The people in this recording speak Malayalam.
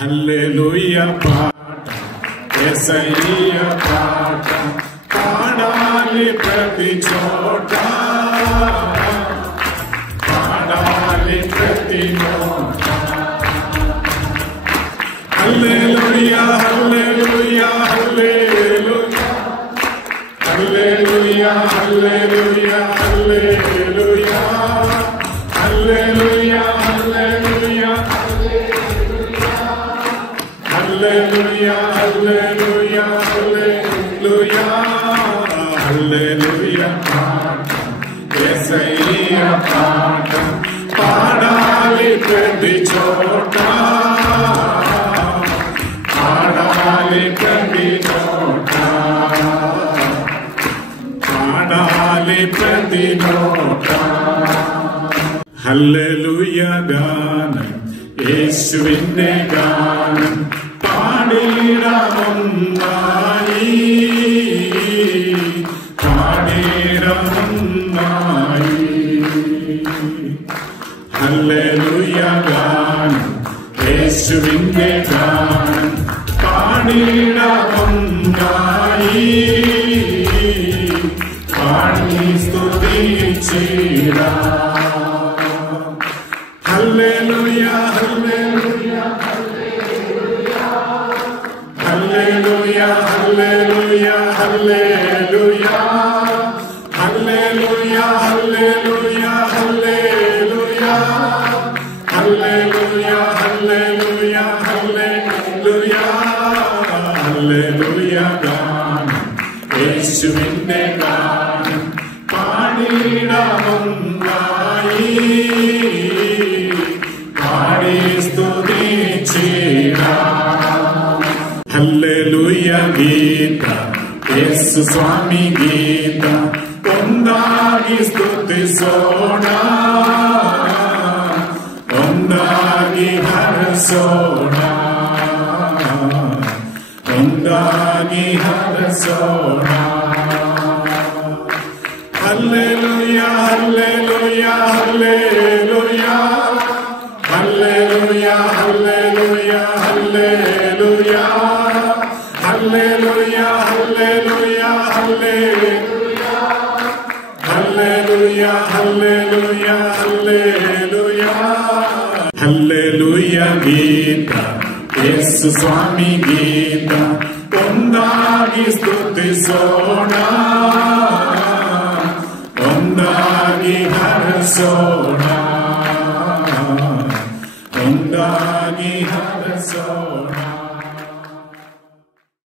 హల్లెలూయ పాట యేసయ్య పాట పాడాలి ప్రతి చోట, పాడాలి ప్రతి నోట. హల్లెలూయ హల్లెలూయ హల్లెలూయ హల్లెలూయ హల్లెలూయ హల్లెలూయ హల్లెలూయ హల్లెలూయ హల్లెలూయా హల్లెలూయా హల్లెలూయా హల్లెలూయా పాట యేసయ్య పాట పాడాలి ప్రతి చోట, పాడాలి ప్రతి చోట, పాడాలి ప్రతి నోట. హల్లెలూయా గానం യേശുവിന്റെ ഗാനം പാടിയിടമൊന്നായി, പാടിയിടമൊന്നായി. ഹല്ലേലൂയ ഗാനം യേശുവിന്റെ ഗാനം പാടിയിടമൊന്നായി, പാടി സ്തുതിച്ചിടാം. ഹല്ലേലൂയ ഹല്ലേലൂയ ഹല്ലേലൂയ ഹല്ലേലൂയ ഹല്ലേലൂയ ഹല്ലേലൂയ ഹല്ലേലൂയ ഹല്ലേലൂയ ഹല്ലേലൂയ ഹല്ലേലൂയ ഹല്ലേലൂയ ഹല്ലേലൂയ ഗാനം യേശുവിന്റെ ഗാനം പാടിയിടമൊന്നായി, പാടി സ്തുതിച്ചിടാം. ഹല്ലേലൂയ ഗീത യേശു സ്വാമി ഗീത ഒന്നാಗಿ ಸ್ತುತಿಸೋಣ, ಒಂದಾಗಿ ಹರಸೋಣ, ಒಂದಾಗಿ ಹರಸೋಣ. ಹಲ್ಲೆಲೂಯ ಹಲ್ಲೆಲೂಯ ಹಲ್ಲೆಲೂಯ ಹಲ್ಲೆಲೂಯ ಹಲ್ಲೆಲೂಯ ಹಲ್ಲೆಲೂಯ ಹಲ್ಲೆಲೂಯ ಹಲ್ಲೆಲೂಯ ಹಲ್ಲೆಲೂಯ ಹಲ್ಲೆಲೂಯ ಹಲ್ಲೆಲೂಯ ಹಲ್ಲೆಲೂಯ ಗೀತ యేసు స్వామి గీత ಒಂದಾಗಿ ಸ್ತುತಿಸೋಣ, ಒಂದಾಗಿ ಹರಸೋಣ, ಒಂದಾಗಿ ಹರಸೋಣ.